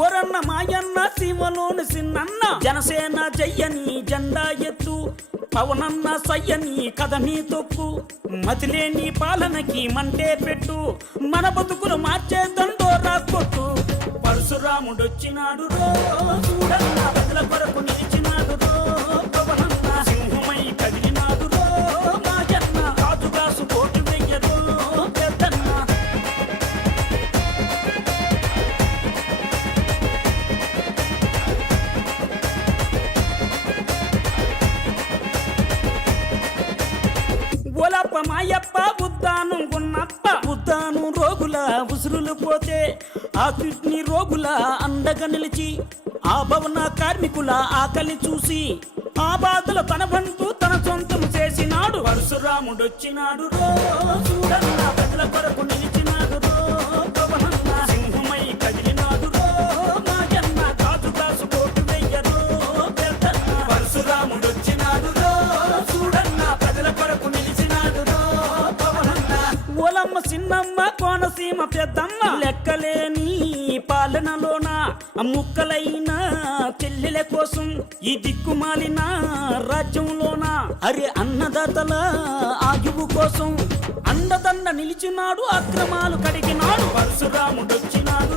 గోరన్న మాయన్న సీమలోని సిన్నన్న జనసేన జయ్యని జెండా ఎత్తు పవనన్న సయ్యని కథని తొక్కు. మతిలేని పాలనకి మంటే పెట్టు మన బతుకులు మార్చే దండోరా కొట్టు. పరశురాముడొచ్చినాడు రో చూడన్న బదుల కొరకు నిలిచినాడు మాయప్ప ఉద్దాను గున్నప్ప ఉద్దాను రోగుల ఉసురులు పోతే ఆ కిడ్నీ రోగుల అండగా నిలిచి ఆ భవన కార్మికుల ఆకలి చూసి ఆ బాధలు తన బంధు తన సొంతం చేసినాడు. పరశురాముడొచ్చినాడు రో ఓలమ్మ చిన్నమ్మ కోనసీమ పెద్దమ్మ. లెక్కలేని పాలనలోన ముక్కలైన చెల్లెల కోసం ఈ దిక్కుమాలిన రాజ్యంలోన అరే అన్నదాతల ఆయువు కోసం అండదండ నిలిచినాడు అక్రమాలు కడిగినాడు. పరశురాముడు వచ్చినాడు